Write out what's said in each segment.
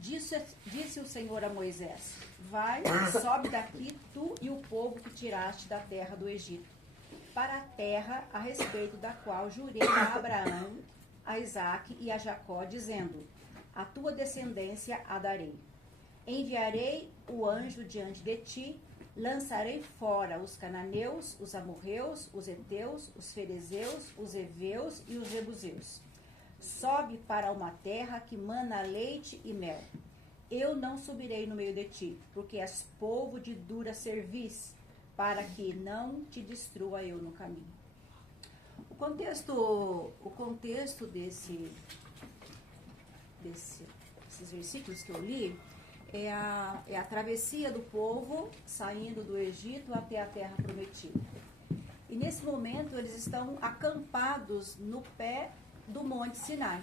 Disse o Senhor a Moisés: vai, sobe daqui, tu e o povo que tiraste da terra do Egito, para a terra a respeito da qual jurei a Abraão, a Isaque e a Jacó, dizendo: a tua descendência a darei. Enviarei o anjo diante de ti, lançarei fora os cananeus, os amorreus, os heteus, os ferezeus, os heveus e os jebuseus. Sobe para uma terra que mana leite e mel. Eu não subirei no meio de ti, porque és povo de dura cerviz, para que não te destrua eu no caminho. O contexto desses versículos que eu li é a travessia do povo saindo do Egito até a terra prometida. E nesse momento eles estão acampados no pé do Monte Sinai.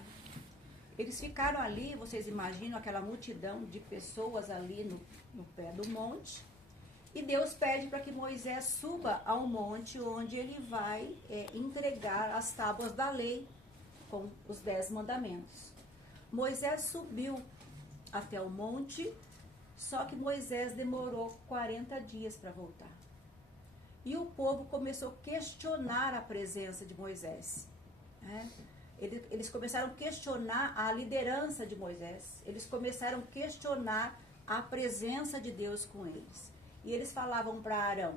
Eles ficaram ali, vocês imaginam aquela multidão de pessoas ali no pé do monte. E Deus pede para que Moisés suba ao monte onde ele vai entregar as tábuas da lei com os 10 mandamentos. Moisés subiu até o monte, só que Moisés demorou 40 dias para voltar. E o povo começou a questionar a presença de Moisés, né? Eles começaram a questionar a liderança de Moisés. Eles começaram a questionar a presença de Deus com eles. E eles falavam para Arão: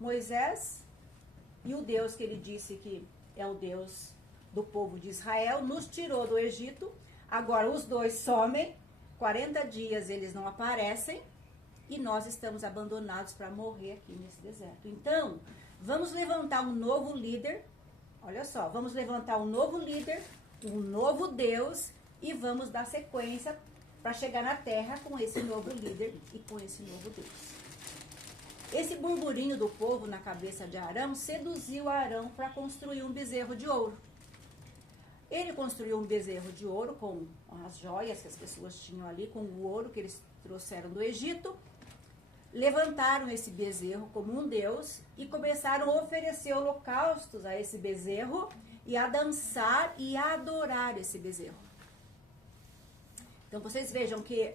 Moisés e o Deus que ele disse que é o Deus do povo de Israel nos tirou do Egito. Agora os dois somem, 40 dias eles não aparecem e nós estamos abandonados para morrer aqui nesse deserto. Então, vamos levantar um novo líder. Olha só, vamos levantar um novo líder, um novo Deus, e vamos dar sequência para chegar na terra com esse novo líder e com esse novo Deus. Esse burburinho do povo na cabeça de Arão seduziu Arão para construir um bezerro de ouro. Ele construiu um bezerro de ouro com as joias que as pessoas tinham ali, com o ouro que eles trouxeram do Egito. Levantaram esse bezerro como um deus e começaram a oferecer holocaustos a esse bezerro e a dançar e a adorar esse bezerro. Então vocês vejam que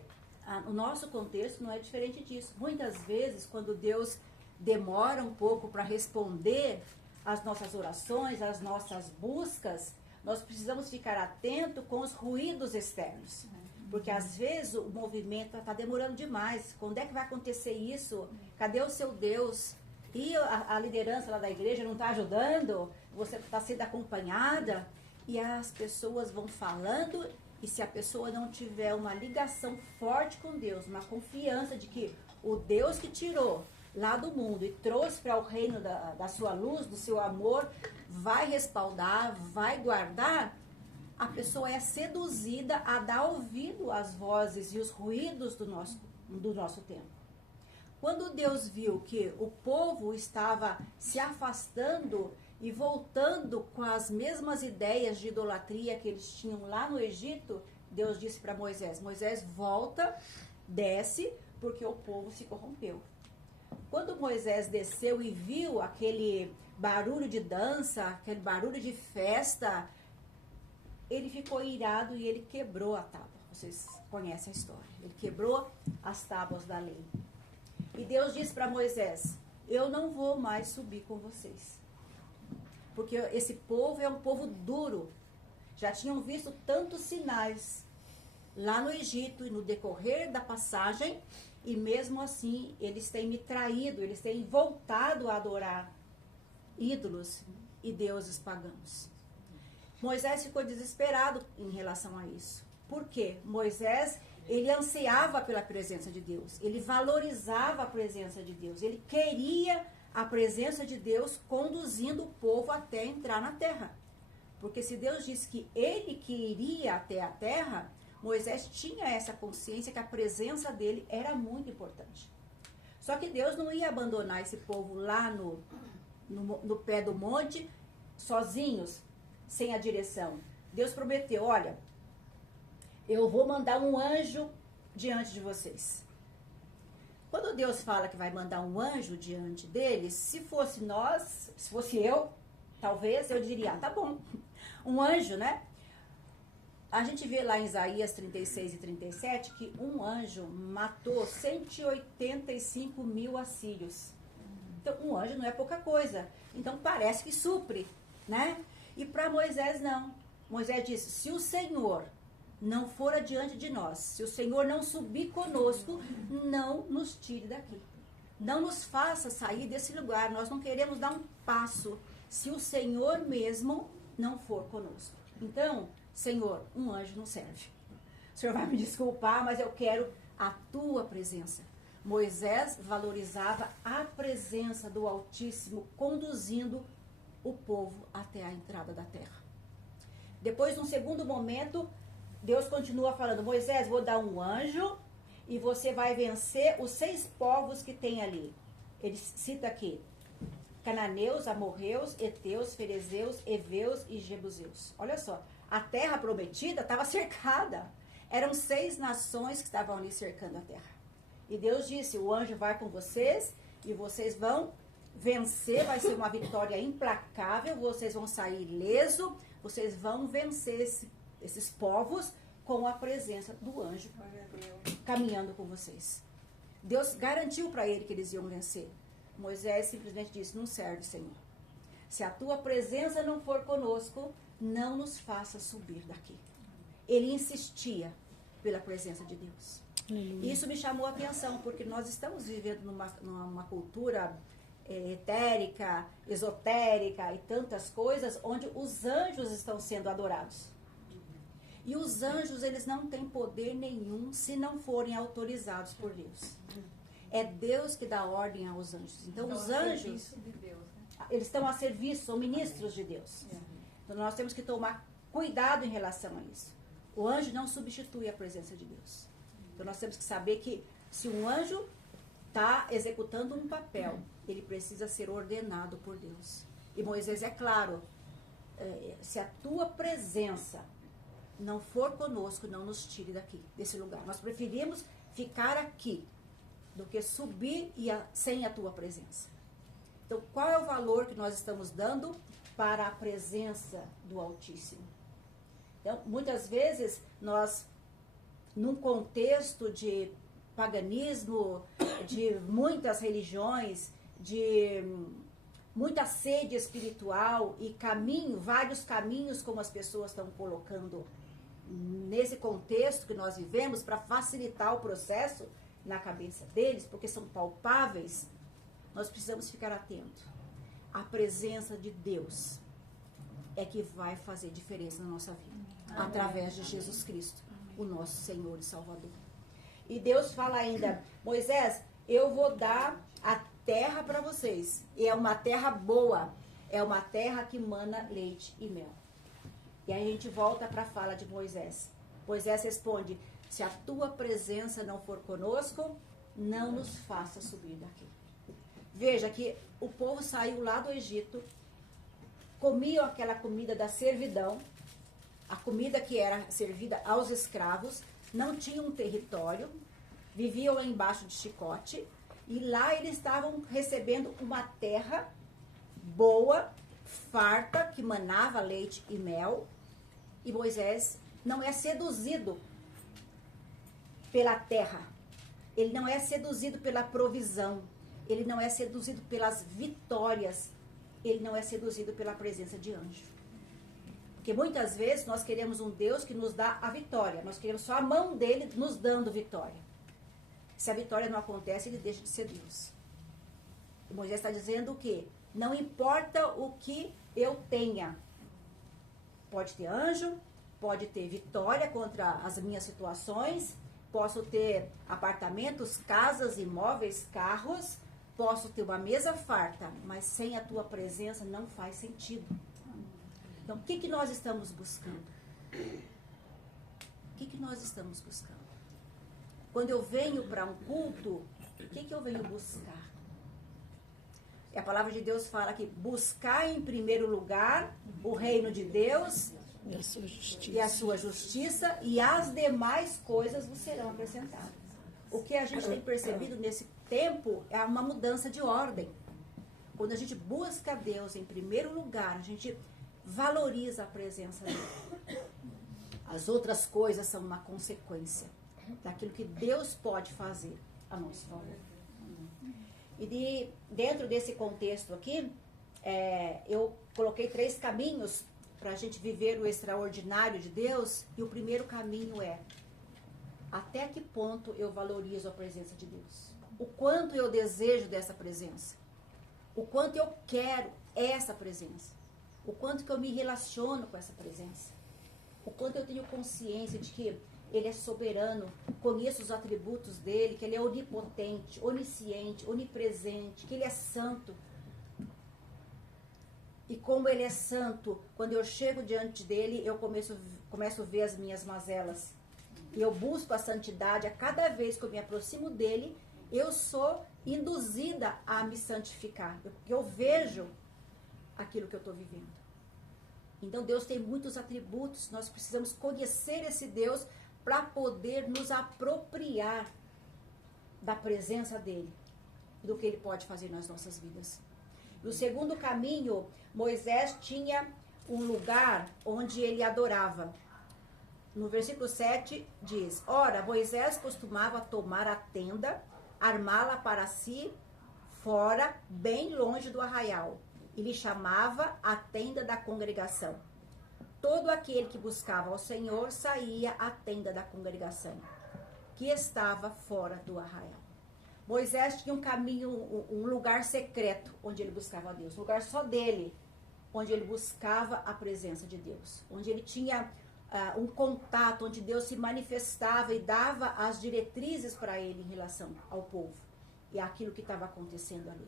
o nosso contexto não é diferente disso. Muitas vezes, quando Deus demora um pouco para responder às nossas orações, às nossas buscas, nós precisamos ficar atento com os ruídos externos. Porque às vezes o movimento está demorando demais. Quando é que vai acontecer isso? Cadê o seu Deus? E a liderança lá da igreja não está ajudando? Você está sendo acompanhada? E as pessoas vão falando, e se a pessoa não tiver uma ligação forte com Deus, uma confiança de que o Deus que tirou lá do mundo e trouxe para o reino da sua luz, do seu amor, vai respaldar, vai guardar, a pessoa é seduzida a dar ouvido às vozes e os ruídos do nosso tempo. Quando Deus viu que o povo estava se afastando e voltando com as mesmas ideias de idolatria que eles tinham lá no Egito, Deus disse para Moisés: Moisés, volta, desce, porque o povo se corrompeu. Quando Moisés desceu e viu aquele barulho de dança, aquele barulho de festa, ele ficou irado e ele quebrou a tábua. Vocês conhecem a história. Ele quebrou as tábuas da lei. E Deus disse para Moisés: eu não vou mais subir com vocês. Porque esse povo é um povo duro. Já tinham visto tantos sinais lá no Egito e no decorrer da passagem, e mesmo assim eles têm me traído, eles têm voltado a adorar ídolos e deuses pagãos. Moisés ficou desesperado em relação a isso. Por quê? Moisés, ele ansiava pela presença de Deus, ele valorizava a presença de Deus, ele queria a presença de Deus conduzindo o povo até entrar na terra. Porque se Deus disse que ele que iria até a terra, Moisés tinha essa consciência que a presença dele era muito importante. Só que Deus não ia abandonar esse povo lá no pé do monte, sozinhos, sem a direção. Deus prometeu: olha, eu vou mandar um anjo diante de vocês. Quando Deus fala que vai mandar um anjo diante deles, se fosse nós, se fosse eu, talvez eu diria: tá bom, um anjo, né? A gente vê lá em Isaías 36 e 37 que um anjo matou 185 mil assírios. Então, um anjo não é pouca coisa. Então, parece que supre, né? E para Moisés, não. Moisés disse, se o Senhor não for adiante de nós, se o Senhor não subir conosco, não nos tire daqui. Não nos faça sair desse lugar. Nós não queremos dar um passo se o Senhor mesmo não for conosco. Então, Senhor, um anjo não serve. O Senhor vai me desculpar, mas eu quero a tua presença. Moisés valorizava a presença do Altíssimo conduzindo o povo até a entrada da terra. Depois, num segundo momento, Deus continua falando, Moisés, vou dar um anjo e você vai vencer os 6 povos que tem ali. Ele cita aqui, cananeus, amorreus, heteus, ferezeus, heveus e jebuseus. Olha só, a terra prometida estava cercada. Eram 6 nações que estavam ali cercando a terra. E Deus disse, o anjo vai com vocês e vocês vão vencer, vai ser uma vitória implacável, vocês vão sair ileso, vocês vão vencer esses povos com a presença do anjo caminhando com vocês. Deus garantiu para ele que eles iam vencer. Moisés simplesmente disse, não serve, Senhor. Se a tua presença não for conosco, não nos faça subir daqui. Ele insistia pela presença de Deus. Isso me chamou a atenção, porque nós estamos vivendo numa cultura etérica, esotérica e tantas coisas, onde os anjos estão sendo adorados. E os anjos, eles não têm poder nenhum se não forem autorizados por Deus. É Deus que dá ordem aos anjos. Então, os anjos, eles estão a serviço, são ministros de Deus. Então, nós temos que tomar cuidado em relação a isso. O anjo não substitui a presença de Deus. Então, nós temos que saber que se um anjo está executando um papel, ele precisa ser ordenado por Deus. E Moisés, é claro, se a tua presença não for conosco, não nos tire daqui, desse lugar. Nós preferimos ficar aqui do que subir sem a tua presença. Então, qual é o valor que nós estamos dando para a presença do Altíssimo? Então, muitas vezes, nós, num contexto de paganismo, de muitas religiões, de muita sede espiritual e vários caminhos como as pessoas estão colocando nesse contexto que nós vivemos para facilitar o processo na cabeça deles, porque são palpáveis, nós precisamos ficar atentos. A presença de Deus é que vai fazer diferença na nossa vida, através de Jesus Cristo, o nosso Senhor e Salvador. E Deus fala ainda, Moisés, eu vou dar a terra para vocês. E é uma terra boa, é uma terra que mana leite e mel. E aí a gente volta para a fala de Moisés. Moisés responde, se a tua presença não for conosco, não nos faça subir daqui. Veja que o povo saiu lá do Egito, comiam aquela comida da servidão, a comida que era servida aos escravos, não tinham um território, viviam lá embaixo de chicote, e lá eles estavam recebendo uma terra boa, farta, que manava leite e mel, e Moisés não é seduzido pela terra, ele não é seduzido pela provisão, ele não é seduzido pelas vitórias, ele não é seduzido pela presença de anjo. Porque muitas vezes nós queremos um Deus que nos dá a vitória, nós queremos só a mão dele nos dando vitória. Se a vitória não acontece, ele deixa de ser Deus. E Moisés está dizendo o quê? Não importa o que eu tenha. Pode ter anjo, pode ter vitória contra as minhas situações, posso ter apartamentos, casas, imóveis, carros, posso ter uma mesa farta, mas sem a tua presença não faz sentido. Então, o que nós estamos buscando? O que nós estamos buscando? Quando eu venho para um culto, o que eu venho buscar? E a palavra de Deus fala que buscar em primeiro lugar o reino de Deus e a sua justiça, e as demais coisas vos serão acrescentadas. O que a gente tem percebido nesse tempo é uma mudança de ordem. Quando a gente busca Deus em primeiro lugar, a gente valoriza a presença dele. As outras coisas são uma consequência daquilo que Deus pode fazer a nosso favor. E dentro desse contexto aqui, eu coloquei 3 caminhos para a gente viver o extraordinário de Deus. E o primeiro caminho é: até que ponto eu valorizo a presença de Deus? O quanto eu desejo dessa presença? O quanto eu quero essa presença? O quanto que eu me relaciono com essa presença? O quanto eu tenho consciência de que Ele é soberano, conheço os atributos dEle, que Ele é onipotente, onisciente, onipresente, que Ele é santo. E como Ele é santo, quando eu chego diante dEle, eu começo a ver as minhas mazelas. E eu busco a santidade. A cada vez que eu me aproximo dEle, eu sou induzida a me santificar. Eu vejo aquilo que eu estou vivendo. Então Deus tem muitos atributos. Nós precisamos conhecer esse Deus para poder nos apropriar da presença dEle, do que Ele pode fazer nas nossas vidas. E o segundo caminho, Moisés tinha um lugar onde ele adorava. No versículo 7 diz: ora, Moisés costumava tomar a tenda, armá-la para si, fora, bem longe do arraial, e lhe chamava a tenda da congregação. Todo aquele que buscava ao Senhor saía à tenda da congregação, que estava fora do arraial. Moisés tinha um caminho, um lugar secreto onde ele buscava a Deus, um lugar só dele, onde ele buscava a presença de Deus, onde ele tinha um contato, onde Deus se manifestava e dava as diretrizes para ele em relação ao povo e àquilo que estava acontecendo ali.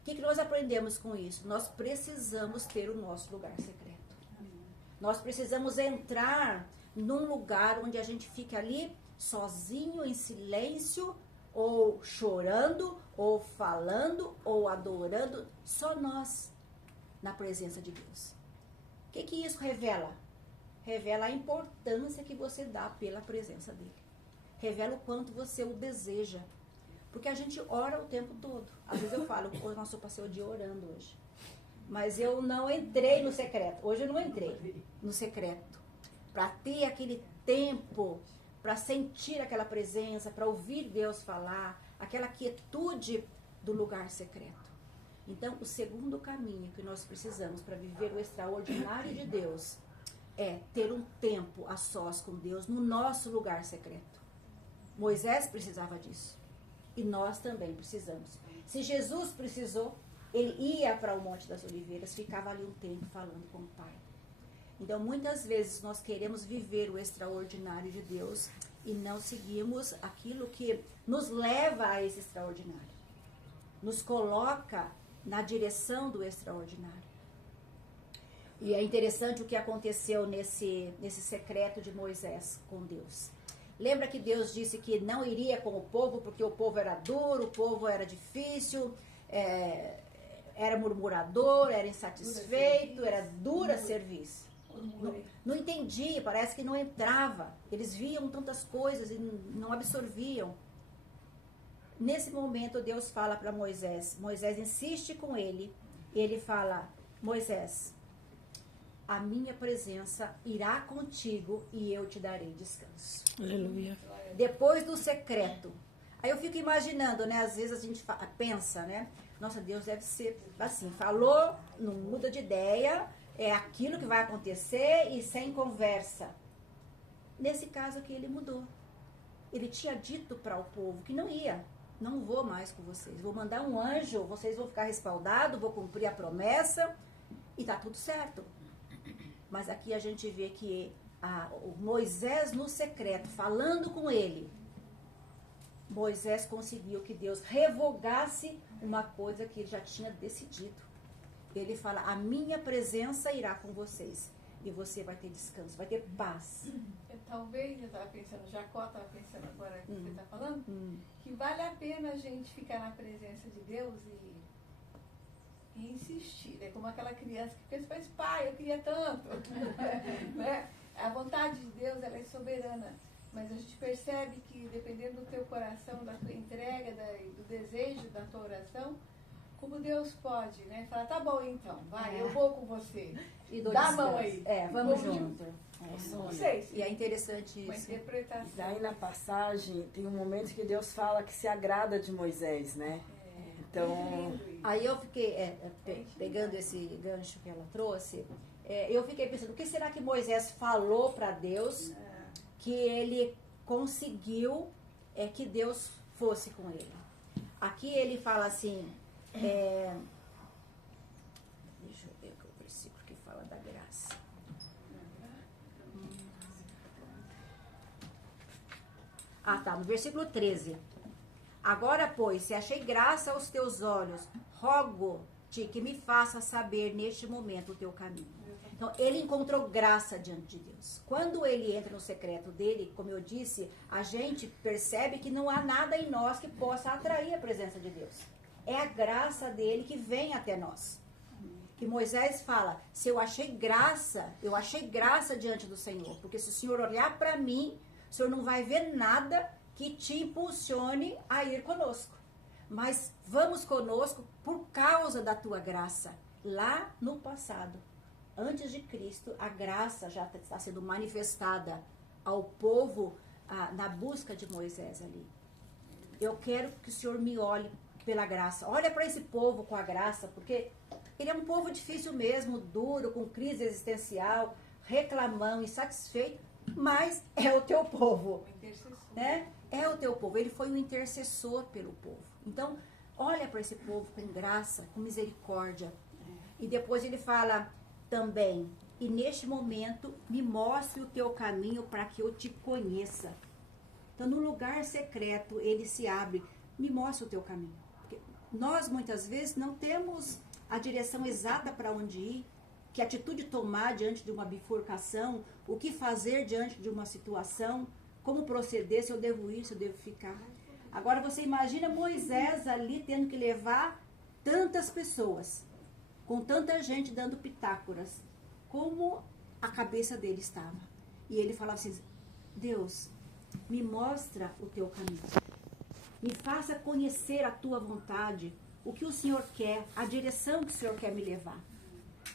O que nós aprendemos com isso? Nós precisamos ter o nosso lugar secreto. Nós precisamos entrar num lugar onde a gente fique ali sozinho, em silêncio, ou chorando, ou falando, ou adorando, só nós, na presença de Deus. O que isso revela? Revela a importância que você dá pela presença dele. Revela o quanto você o deseja. Porque a gente ora o tempo todo. Às vezes eu falo, nossa, eu passei o dia orando hoje. Mas eu não entrei no secreto. Hoje eu não entrei no secreto. Para ter aquele tempo, para sentir aquela presença, para ouvir Deus falar, aquela quietude do lugar secreto. Então, o segundo caminho que nós precisamos para viver o extraordinário de Deus é ter um tempo a sós com Deus no nosso lugar secreto. Moisés precisava disso. E nós também precisamos. Se Jesus precisou, ele ia para o Monte das Oliveiras, ficava ali um tempo falando com o Pai. Então, muitas vezes nós queremos viver o extraordinário de Deus e não seguimos aquilo que nos leva a esse extraordinário. Nos coloca na direção do extraordinário. E é interessante o que aconteceu nesse secreto de Moisés com Deus. Lembra que Deus disse que não iria com o povo porque o povo era duro, o povo era difícil, era murmurador, era insatisfeito, era dura serviço. Não entendia, parece que não entrava. Eles viam tantas coisas e não absorviam. Nesse momento Deus fala para Moisés. Moisés insiste com ele. Ele fala: Moisés, a minha presença irá contigo e eu te darei descanso. Aleluia. Depois do secreto. Aí eu fico imaginando, né? Às vezes a gente pensa, né? Nossa, Deus deve ser assim, falou, não muda de ideia, é aquilo que vai acontecer e sem conversa. Nesse caso aqui ele mudou. Ele tinha dito para o povo que não ia, não vou mais com vocês, vou mandar um anjo, vocês vão ficar respaldados, vou cumprir a promessa e tá tudo certo. Mas aqui a gente vê que o Moisés no secreto, falando com ele, Moisés conseguiu que Deus revogasse uma coisa que ele já tinha decidido. Ele fala: a minha presença irá com vocês e você vai ter descanso, vai ter paz. Talvez, eu estava pensando, Jacó estava pensando agora que você está falando, que vale a pena a gente ficar na presença de Deus e insistir, né? Como aquela criança que pensa, mas pai, eu queria tanto. Né? A vontade de Deus, ela é soberana, mas a gente percebe que dependendo do teu coração, da tua entrega, do desejo da tua oração, como Deus pode, né? Falar, tá bom então, vai, eu vou com você. E dou Dá a descanso. mão aí. Vamos Vamos junto. Não sei. E é interessante Uma isso. interpretação. Daí na passagem tem um momento que Deus fala que se agrada de Moisés, né? Então, Aí eu fiquei, pegando esse gancho que ela trouxe, eu fiquei pensando, o que será que Moisés falou para Deus que ele conseguiu que Deus fosse com ele? Aqui ele fala assim, deixa eu ver o versículo que fala da graça. Tá, no versículo 13. Agora, pois, se achei graça aos teus olhos, rogo-te que me faça saber neste momento o teu caminho. Então, ele encontrou graça diante de Deus. Quando ele entra no secreto dele, como eu disse, a gente percebe que não há nada em nós que possa atrair a presença de Deus. É a graça dele que vem até nós. Que Moisés fala, se eu achei graça diante do Senhor. Porque se o Senhor olhar para mim, o Senhor não vai ver nada que te impulsione a ir conosco. Mas vamos conosco por causa da tua graça. Lá no passado, antes de Cristo, a graça já está sendo manifestada ao povo na busca de Moisés ali. Eu quero que o Senhor me olhe pela graça. Olha para esse povo com a graça, porque ele é um povo difícil mesmo, duro, com crise existencial, reclamão, insatisfeito, mas é o teu povo. Né? É o teu povo. Ele foi um intercessor pelo povo. Então, olha para esse povo com graça, com misericórdia. E depois ele fala também, e neste momento me mostre o teu caminho para que eu te conheça. Então, no lugar secreto, ele se abre, me mostra o teu caminho. Porque nós, muitas vezes, não temos a direção exata para onde ir, que atitude tomar diante de uma bifurcação, o que fazer diante de uma situação, como proceder, se eu devo ir, se eu devo ficar. Agora você imagina Moisés ali tendo que levar tantas pessoas, com tanta gente dando pitágoras, como a cabeça dele estava. E ele falava assim, Deus, me mostra o teu caminho, me faça conhecer a tua vontade, o que o Senhor quer, a direção que o Senhor quer me levar.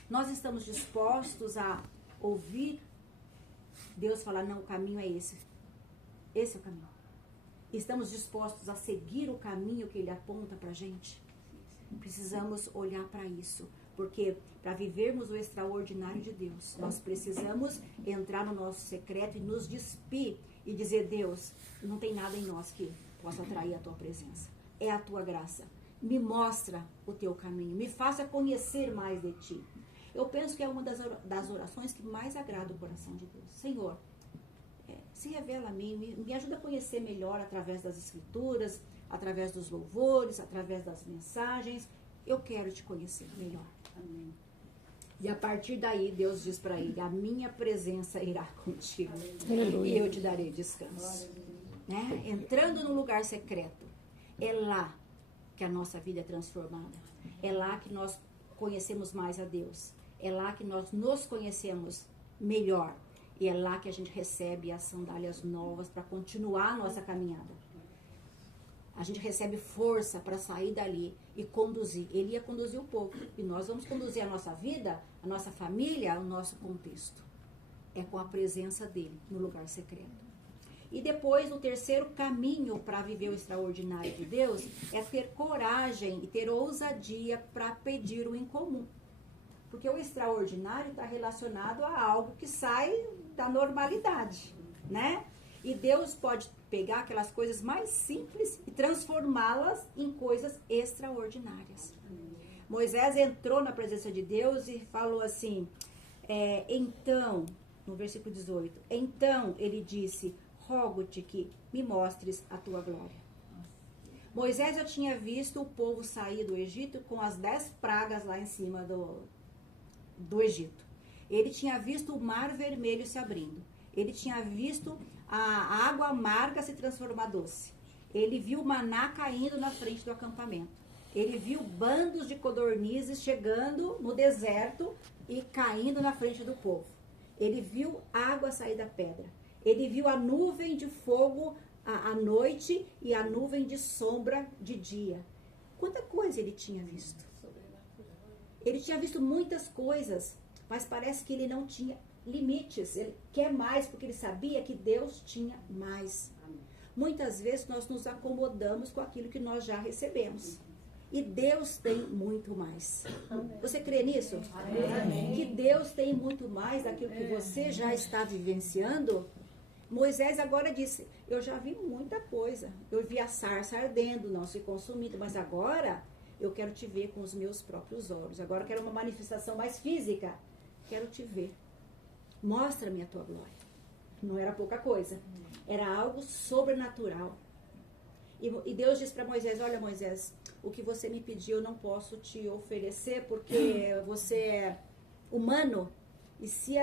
Nós estamos dispostos a ouvir Deus falar, não, o caminho é esse. Esse é o caminho. Estamos dispostos a seguir o caminho que Ele aponta para a gente? Precisamos olhar para isso. Porque para vivermos o extraordinário de Deus, nós precisamos entrar no nosso secreto e nos despir e dizer, Deus, não tem nada em nós que possa atrair a tua presença. É a tua graça. Me mostra o teu caminho. Me faça conhecer mais de ti. Eu penso que é uma das orações que mais agrada o coração de Deus. Senhor, se revela a mim, me ajuda a conhecer melhor através das escrituras, através dos louvores, através das mensagens. Eu quero te conhecer melhor. Amém. E a partir daí, Deus diz para ele, a minha presença irá contigo. E eu te darei descanso. Né? Entrando no lugar secreto, é lá que a nossa vida é transformada. É lá que nós conhecemos mais a Deus. É lá que nós nos conhecemos melhor. E é lá que a gente recebe as sandálias novas para continuar a nossa caminhada. A gente recebe força para sair dali e conduzir. Ele ia conduzir o povo. E nós vamos conduzir a nossa vida, a nossa família, o nosso contexto. É com a presença dele no lugar secreto. E depois, o terceiro caminho para viver o extraordinário de Deus é ter coragem e ter ousadia para pedir o incomum. Porque o extraordinário está relacionado a algo que sai da normalidade, né? E Deus pode pegar aquelas coisas mais simples e transformá-las em coisas extraordinárias. Moisés entrou na presença de Deus e falou assim, então, no versículo 18, então ele disse, rogo-te que me mostres a tua glória. Moisés já tinha visto o povo sair do Egito com as 10 pragas lá em cima do Egito. Ele tinha visto o mar vermelho se abrindo. Ele tinha visto a água amarga se transformar doce. Ele viu o maná caindo na frente do acampamento. Ele viu bandos de codornizes chegando no deserto e caindo na frente do povo. Ele viu água sair da pedra. Ele viu a nuvem de fogo à noite e a nuvem de sombra de dia. Quanta coisa ele tinha visto. Ele tinha visto muitas coisas, mas parece que ele não tinha limites. Ele quer mais porque ele sabia que Deus tinha mais. Muitas vezes nós nos acomodamos com aquilo que nós já recebemos. E Deus tem muito mais. Você crê nisso? Amém. Que Deus tem muito mais daquilo que você já está vivenciando? Moisés agora disse, eu já vi muita coisa. Eu vi a sarça ardendo, não se consumindo, mas agora eu quero te ver com os meus próprios olhos. Agora eu quero uma manifestação mais física. Quero te ver. Mostra-me a tua glória. Não era pouca coisa. Era algo sobrenatural. E Deus disse para Moisés, olha Moisés, o que você me pediu eu não posso te oferecer porque você é humano. E se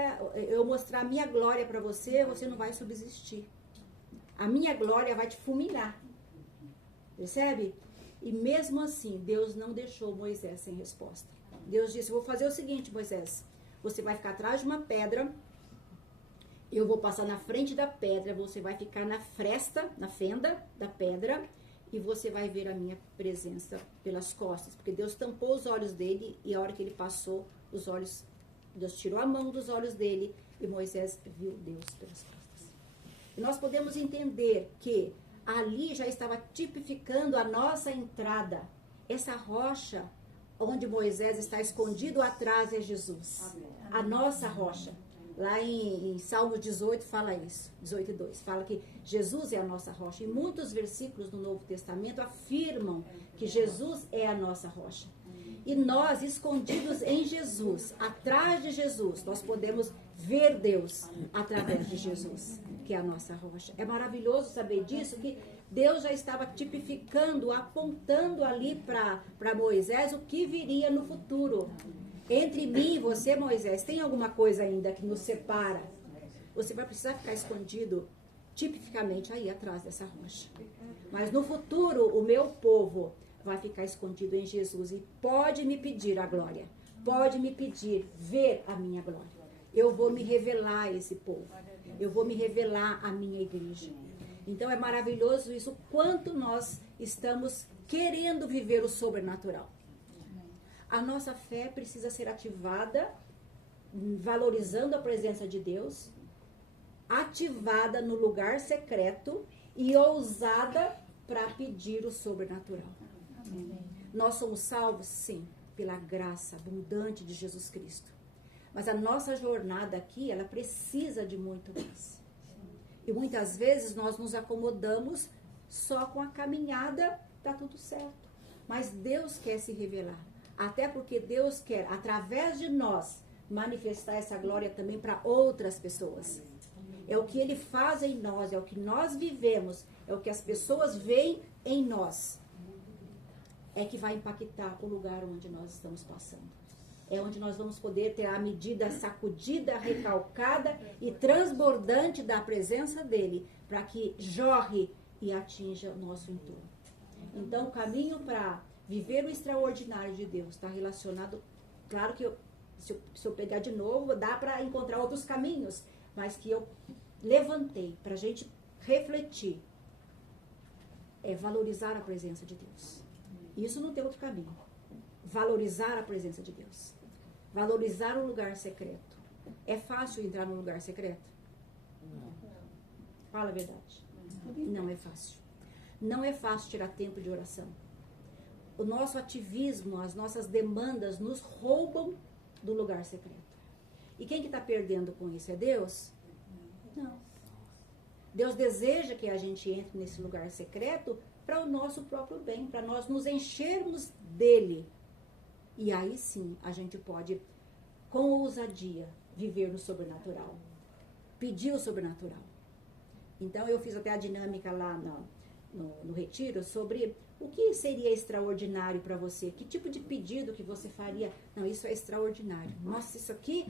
eu mostrar a minha glória para você, você não vai subsistir. A minha glória vai te fulminar. Percebe? E mesmo assim, Deus não deixou Moisés sem resposta. Deus disse, eu vou fazer o seguinte, Moisés. Você vai ficar atrás de uma pedra. Eu vou passar na frente da pedra. Você vai ficar na fresta, na fenda da pedra. E você vai ver a minha presença pelas costas. Porque Deus tampou os olhos dele. E a hora que ele passou, os olhos... Deus tirou a mão dos olhos dele. E Moisés viu Deus pelas costas. E nós podemos entender que ali já estava tipificando a nossa entrada. Essa rocha onde Moisés está escondido atrás é Jesus. Amém. A nossa rocha. Lá em Salmo 18 fala isso. 18:2. Fala que Jesus é a nossa rocha. E muitos versículos no Novo Testamento afirmam que Jesus é a nossa rocha. E nós, escondidos em Jesus, atrás de Jesus, nós podemos ver Deus através de Jesus, que é a nossa rocha. É maravilhoso saber disso, que Deus já estava tipificando, apontando ali para Moisés o que viria no futuro. Entre mim e você, Moisés, tem alguma coisa ainda que nos separa? Você vai precisar ficar escondido tipificamente aí atrás dessa rocha. Mas no futuro, o meu povo vai ficar escondido em Jesus e pode me pedir a glória. Pode me pedir ver a minha glória. Eu vou me revelar a esse povo. Eu vou me revelar a minha igreja. Então é maravilhoso isso, quanto nós estamos querendo viver o sobrenatural. A nossa fé precisa ser ativada, valorizando a presença de Deus, ativada no lugar secreto e ousada para pedir o sobrenatural. Nós somos salvos, sim, pela graça abundante de Jesus Cristo. Mas a nossa jornada aqui, ela precisa de muito mais. E muitas vezes nós nos acomodamos só com a caminhada, tá tudo certo. Mas Deus quer se revelar. Até porque Deus quer, através de nós, manifestar essa glória também para outras pessoas. É o que Ele faz em nós, é o que nós vivemos, é o que as pessoas veem em nós. É que vai impactar o lugar onde nós estamos passando. É onde nós vamos poder ter a medida sacudida, recalcada e transbordante da presença dEle, para que jorre e atinja o nosso entorno. Então, o caminho para viver o extraordinário de Deus está relacionado, claro que se eu pegar de novo, dá para encontrar outros caminhos, mas que eu levantei para a gente refletir, é valorizar a presença de Deus. Isso não tem outro caminho. Valorizar a presença de Deus. Valorizar o lugar secreto. É fácil entrar no lugar secreto? Não. Fala a verdade. Não é fácil. Não é fácil tirar tempo de oração. O nosso ativismo, as nossas demandas nos roubam do lugar secreto. E quem que está perdendo com isso? É Deus? Não. Deus deseja que a gente entre nesse lugar secreto para o nosso próprio bem, para nós nos enchermos dele. E aí sim, a gente pode, com ousadia, viver no sobrenatural. Pedir o sobrenatural. Então, eu fiz até a dinâmica lá no retiro sobre o que seria extraordinário para você. Que tipo de pedido que você faria? Não, isso é extraordinário. Nossa, isso aqui...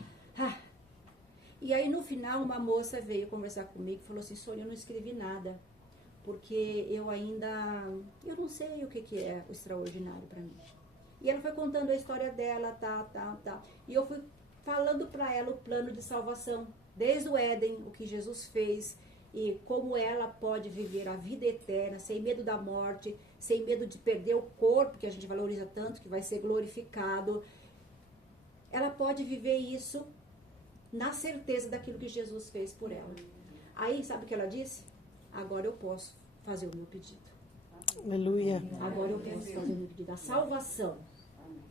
E aí, no final, uma moça veio conversar comigo e falou assim, Sônia, eu não escrevi nada. Porque eu não sei o que é o extraordinário para mim. E ela foi contando a história dela, tá. E eu fui falando para ela o plano de salvação, desde o Éden, o que Jesus fez. e como ela pode viver a vida eterna, sem medo da morte, sem medo de perder o corpo, que a gente valoriza tanto, que vai ser glorificado. Ela pode viver isso na certeza daquilo que Jesus fez por ela. Aí, sabe o que ela disse? Agora eu posso fazer o meu pedido. Aleluia. Agora eu posso fazer o meu pedido. A salvação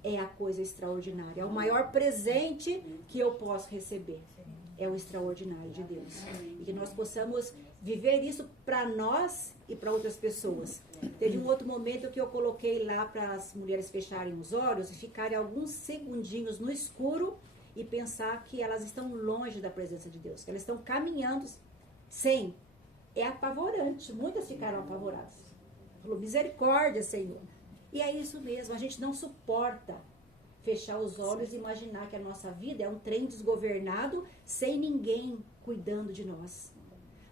é a coisa extraordinária. É o maior presente que eu posso receber. É o extraordinário de Deus. E que nós possamos viver isso para nós e para outras pessoas. Teve um outro momento que eu coloquei lá para as mulheres fecharem os olhos e ficarem alguns segundinhos no escuro e pensar que elas estão longe da presença de Deus, que elas estão caminhando sem. É apavorante. Muitas ficaram apavoradas. Falou, misericórdia, Senhor. E é isso mesmo, a gente não suporta fechar os olhos e imaginar que a nossa vida é um trem desgovernado, sem ninguém cuidando de nós.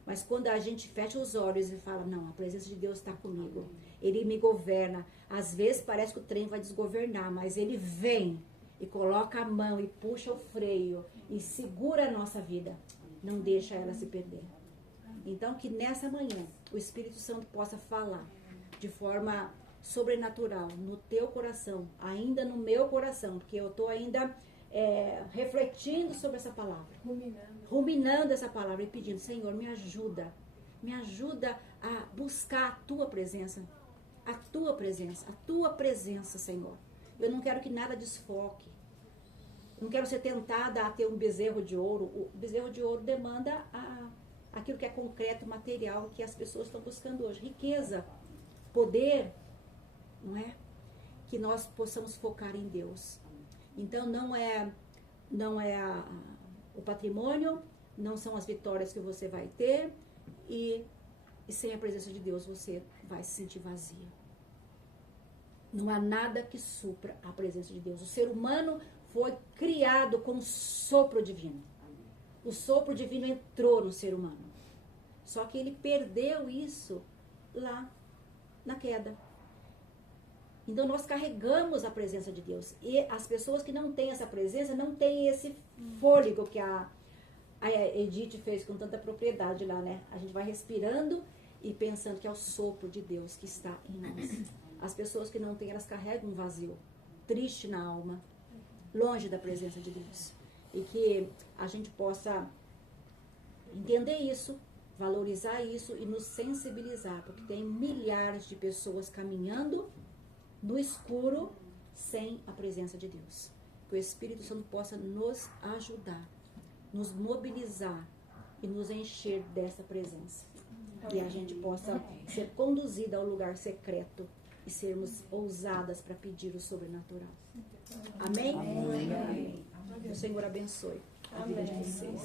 Mas quando a gente fecha os olhos e fala, não, a presença de Deus está comigo, Ele me governa. Às vezes parece que o trem vai desgovernar, mas Ele vem e coloca a mão e puxa o freio e segura a nossa vida, não deixa ela se perder. Então que nessa manhã o Espírito Santo possa falar de forma sobrenatural no teu coração, ainda no meu coração, porque eu estou ainda refletindo sobre essa palavra, ruminando essa palavra e pedindo, Senhor, me ajuda a buscar a tua presença, Senhor. Eu não quero que nada desfoque, não quero ser tentada a ter um bezerro de ouro. O bezerro de ouro demanda aquilo que é concreto, material, que as pessoas estão buscando hoje, riqueza, poder, não é? Que nós possamos focar em Deus. Então não é o patrimônio, não são as vitórias que você vai ter e sem a presença de Deus você vai se sentir vazio. Não há nada que supra a presença de Deus. O ser humano foi criado com um sopro divino. O sopro divino entrou no ser humano. Só que ele perdeu isso lá na queda. Então nós carregamos a presença de Deus. E as pessoas que não têm essa presença, não têm esse fôlego que a Edith fez com tanta propriedade lá, né? A gente vai respirando e pensando que é o sopro de Deus que está em nós. As pessoas que não têm, elas carregam um vazio, triste na alma, longe da presença de Deus. E que a gente possa entender isso, valorizar isso e nos sensibilizar, porque tem milhares de pessoas caminhando no escuro sem a presença de Deus. Que o Espírito Santo possa nos ajudar, nos mobilizar e nos encher dessa presença. E a gente possa ser conduzida ao lugar secreto e sermos ousadas para pedir o sobrenatural. Amém? Amém. O Senhor abençoe a vida de vocês.